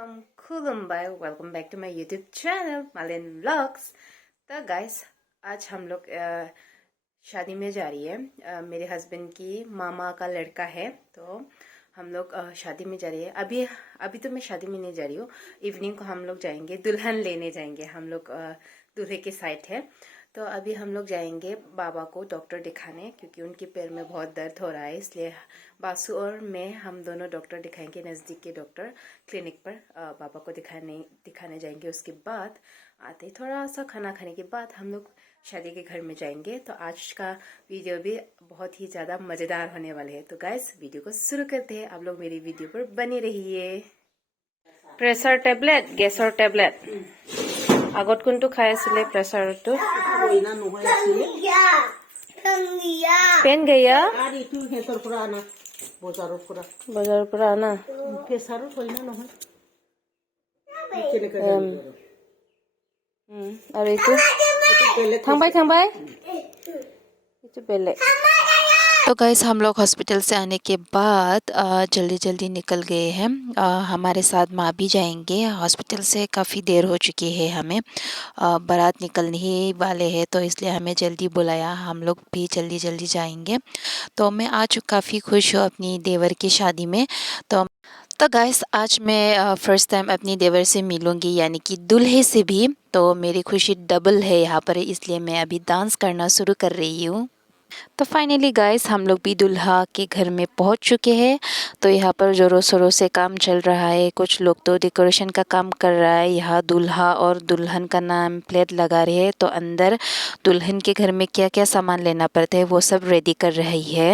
खुलुमबाय, welcome back to my YouTube channel Malin vlogs. तो guys आज हम लोग शादी में जा रही है। मेरे हस्बैंड की मामा का लड़का है, तो हम लोग शादी में जा रही है। अभी तो मैं शादी में नहीं जा रही हूँ। इवनिंग को हम लोग जाएंगे, दुल्हन लेने जाएंगे। हम लोग दूल्हे के साइड है, तो अभी हम लोग जाएंगे बाबा को डॉक्टर दिखाने, क्योंकि उनके पैर में बहुत दर्द हो रहा है। इसलिए बासु और मैं हम दोनों डॉक्टर दिखाएंगे, नज़दीक के डॉक्टर क्लिनिक पर बाबा को दिखाने जाएंगे। उसके बाद आते थोड़ा सा खाना खाने के बाद हम लोग शादी के घर में जाएंगे। तो आज का वीडियो भी बहुत ही ज़्यादा मज़ेदार होने वाले है। तो गाइस वीडियो को शुरू करते हैं, आप लोग मेरी वीडियो पर बने रहिए। प्रेसार टेबलेट, गैसर टेबलेट আগত কোনটো খাই আছিলে প্ৰেছাৰটো পেন গেয়া বজাৰৰ পৰা আনা আৰু এইটো থাংবাই এইটো বেলেগ। तो गाइस हम लोग हॉस्पिटल से आने के बाद जल्दी जल्दी निकल गए हैं। हमारे साथ माँ भी जाएंगे। हॉस्पिटल से काफ़ी देर हो चुकी है, हमें बारात निकलने ही वाले हैं, तो इसलिए हमें जल्दी बुलाया। हम लोग भी जल्दी जल्दी जाएंगे। तो मैं आज काफ़ी खुश हूँ अपनी देवर की शादी में। तो गाइस आज मैं फ़र्स्ट टाइम अपनी देवर से मिलूँगी, यानी कि दूल्हे से भी। तो मेरी खुशी डबल है यहाँ पर, इसलिए मैं अभी डांस करना शुरू कर रही हूँ। तो फाइनली गाइस हम लोग भी दूल्हा के घर में पहुंच चुके हैं। तो यहाँ पर ज़ोरों शोरों से काम चल रहा है। कुछ लोग तो डेकोरेशन का काम कर रहा है। यहाँ दूल्हा और दुल्हन का नाम प्लेट लगा रहे हैं, तो अंदर दुल्हन के घर में क्या क्या सामान लेना पड़ता है वो सब रेडी कर रही है।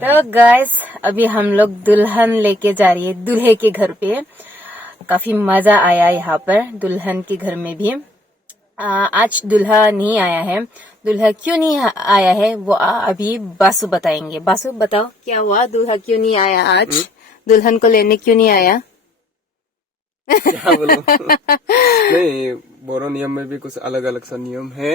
तो गाइस अभी हम लोग दुल्हन लेके जा रही है दूल्हे के घर पे। काफी मजा आया यहाँ पर दुल्हन के घर में भी। आज दूल्हा नहीं आया है। दूल्हा क्यों नहीं आया है वो अभी बासु बताएंगे। बासु बताओ क्या हुआ, दूल्हा क्यों नहीं आया आज? दुल्हन को लेने क्यों नहीं आया? क्या बोलूं? नहीं, बोरो नियम में भी कुछ अलग अलग सा नियम है।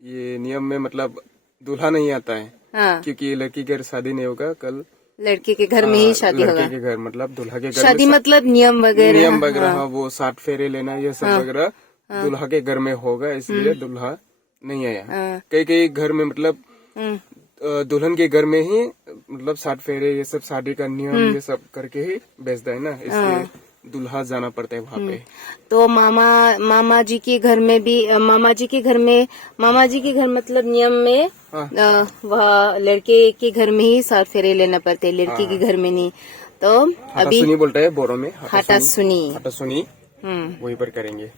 ये नियम में मतलब दूल्हा नहीं आता है। क्योंकि लड़की के घर शादी नहीं होगा, कल लड़के के घर में ही शादी होगा। लड़के के घर मतलब दूल्हा के घर शादी मतलब नियम वगैरह हाँ, वो 60 फेरे लेना ये सब वगैरह दूल्हा के घर में होगा, इसलिए दूल्हा नहीं आया। कई कई घर में मतलब दुल्हन के घर में ही मतलब 60 फेरे ये सब शादी का नियम ये सब करके ही बेचता है ना, इसलिए दूल्हा जाना पड़ता है वहाँ पे। तो मामा जी के घर में भी मामा जी के घर मतलब नियम में वह लड़के के घर में ही 60 फेरे लेना पड़ते, लड़की के घर में नहीं। तो अभी सुनी बोलता है बोरो में, हाटा सुनी वही पर करेंगे।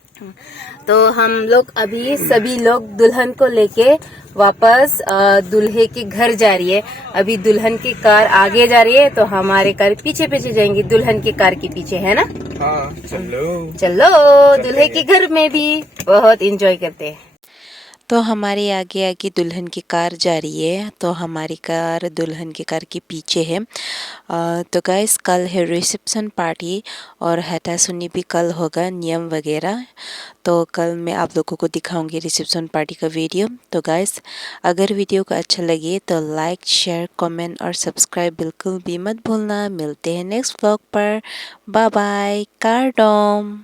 तो हम लोग अभी सभी लोग दुल्हन को लेके वापस दूल्हे के घर जा रही है। अभी दुल्हन की कार आगे जा रही है तो हमारे कार पीछे पीछे जाएंगे, दुल्हन की कार के पीछे, है ना? हाँ, चलो दूल्हे के घर में भी बहुत एंजॉय करते हैं। तो हमारे आगे आगे दुल्हन की कार जा रही है, तो हमारी कार दुल्हन की कार के पीछे है। तो गाइस कल है रिसेप्शन पार्टी और हटा सुनी भी कल होगा, नियम वगैरह। तो कल मैं आप लोगों को दिखाऊंगी रिसेप्शन पार्टी का वीडियो। तो गाइस अगर वीडियो को अच्छा लगे तो लाइक शेयर कमेंट और सब्सक्राइब बिल्कुल भी मत भूलना। मिलते हैं नेक्स्ट व्लॉग पर। बाय बाय कारडोम।